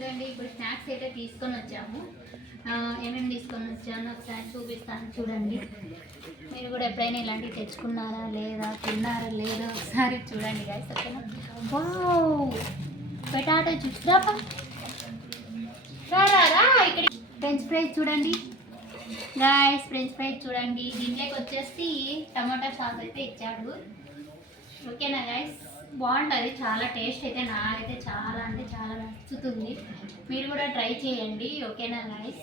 చూడండి ఇప్పుడు స్నాక్స్ అయితే తీసుకొని వచ్చాము. ఏమేమి తీసుకొని వచ్చాను ఒకసారి చూపిస్తాను చూడండి. మీరు కూడా ఎప్పుడైనా ఇలాంటివి తెచ్చుకున్నారా లేదా, తిన్నారా లేదా ఒకసారి చూడండి గైస్. ఓకేనా? Wow, potato chips. రా ఇక్కడ ఫ్రెంచ్ ఫ్రైస్ చూడండి గైస్, ఫ్రెంచ్ ఫ్రైస్ చూడండి. దీంట్లోకి వచ్చేసి టమాటా సాస్ అయితే ఇచ్చాడు. ఓకేనా గైస్, బాగుంటుంది, చాలా టేస్ట్ అయితే నాకైతే చాలా అంటే చాలా నచ్చుతుంది. మీరు కూడా ట్రై చేయండి. ఓకేనా గైస్?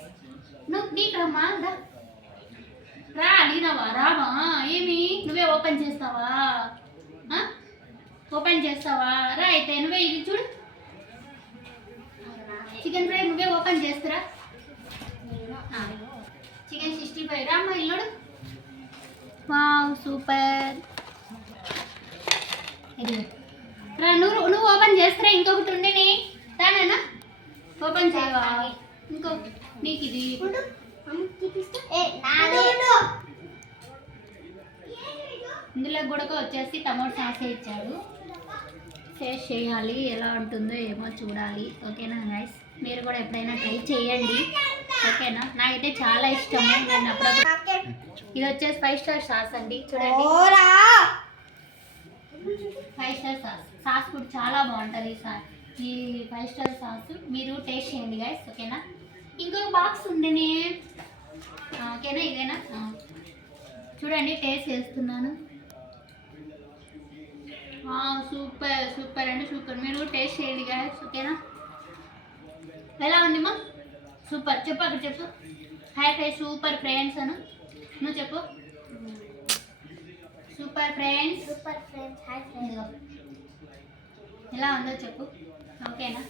నీకు రమ్మా, రా అడిగినావా, రావా? ఏమి నువ్వే ఓపెన్ చేస్తావా? ఓపెన్ చేస్తావా? రా అయితే నువ్వే ఇది చూడు, చికెన్ ఫ్రై నువ్వే ఓపెన్ చేస్తారా? చికెన్ 65 రామ్మా ఇల్లుడు. Wow super. రా నువ్వు ఓపెన్ చేస్తారా? ఇంకొకటి ఉండేని రానా, ఓపెన్ చేయవా? ఇంకొకటి నీకు ఇది ఇందులో కూడా వచ్చేసి టమాటో సాస్ ఇచ్చాడు. టేస్ట్ చేయాలి, ఎలా ఉంటుందో ఏమో చూడాలి. ఓకేనా గైస్, మీరు కూడా ఎప్పుడైనా ట్రై చేయండి. ఓకేనా? నాకైతే చాలా ఇష్టము. నేను అప్పుడప్పుడు ఇది వచ్చేసి 5 స్టార్ సాస్ అండి. చూడండి, 5 స్టార్ సాస్ కూడా చాలా బాగుంటుంది. ఈ 5 స్టార్ సాస్ మీరు టేస్ట్ చేయండి గైస్. ఓకేనా? ఇంకొక బాక్స్ ఉండేనే. ఓకేనా? ఇదేనా? చూడండి టేస్ట్ చేస్తున్నాను. సూపర్ సూపర్ అండి, సూపర్. మీరు టేస్ట్ చేయండి గైస్. ఓకేనా? ఎలా ఉంది మా? సూపర్. చెప్పు, అక్కడ చెప్పు. హాయ్ సూపర్ ఫ్రెండ్స్ అను. నువ్వు చెప్పు. Super friends. Super friends. Hi friends. ఎలా ఉందో చెప్పు. ఓకేనా?